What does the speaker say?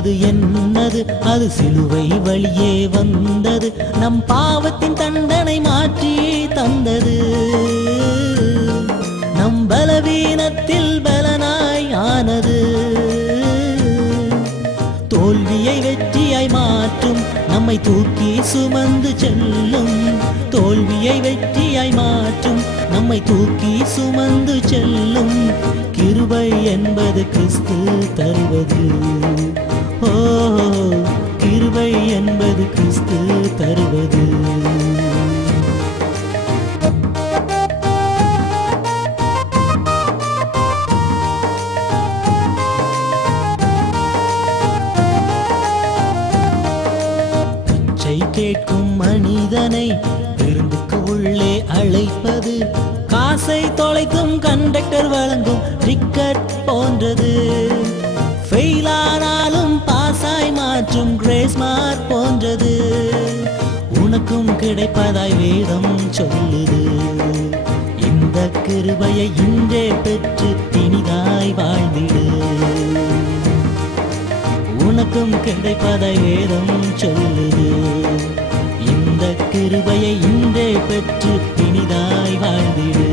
என்பது என்னது? அது சிலுவை வழியே வந்தது, நம் பாவத்தின் தண்டனை மாற்றி தந்தது. நம் பலவீனத்தில் பலனாய் ஆனது, தோல்வியை வெற்றியாய் மாற்றும், நம்மை தூக்கி சுமந்து செல்லும். தோல்வியை வெற்றியாய் மாற்றும், நம்மை தூக்கி சுமந்து செல்லும். கிருபை என்பது கிறிஸ்து தருவது. ஓ, கிருபை என்பது கிறிஸ்து தருவது. கேட்கும் மனிதனை விருந்துக்கு உள்ளே அழைப்பது, காசை தொலைக்கும் கண்டக்டர் வழங்கும் டிக்கெட் போன்றது. ஃபெயிலானாலும் பாஸாய் மாற்றும் கிரேஸ் மார்க் போன்றது. உனக்கும் கிடைப்பதாய் வேதம் சொல்லுது. இந்த கிருபையை இன்றே பெற்று இனிதாய் வாழ்ந்திடு. உனக்கும் கிடைப்பதை வேதம் சொல்லுது. இந்த கிருபையை இன்றே பெற்று இனிதாய் வாழ்ந்திடு.